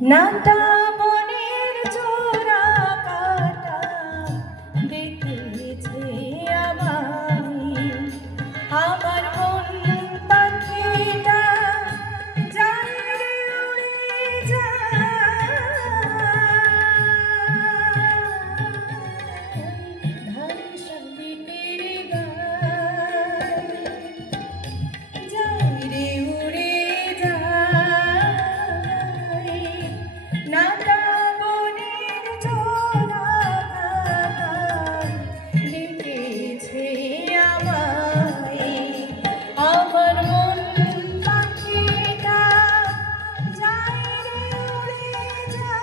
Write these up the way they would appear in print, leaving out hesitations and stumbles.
নাটা বনের চোরা কাটা দেখেছে আমায়, আমার মন পাখিটা যায় রে উড়ে যায়, ধান শালিকের গায় যায় রে উড়ে যায়। নাটা বনের চোরা কাটা ডেকেছে আমায়, আমার মন পাখিটা যায় রে উড়ে যায়।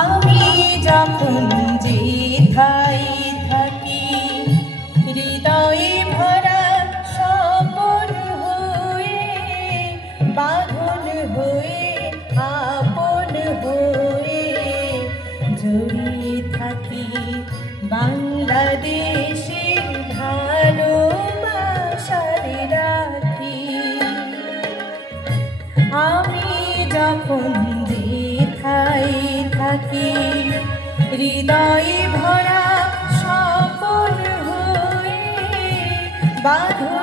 আমি যখন যেথায় থাকি, হৃদয়ে ভরা স্বপন হয়ে, বাঁধন হয়ে, আপন হয়ে জড়িয়ে থাকি বাংলাদেশের ভালোবাসার রাখি। আমি যখন যেথায় থাকি, হৃদয়ে ভরা স্বপন হয়ে, বাঁধন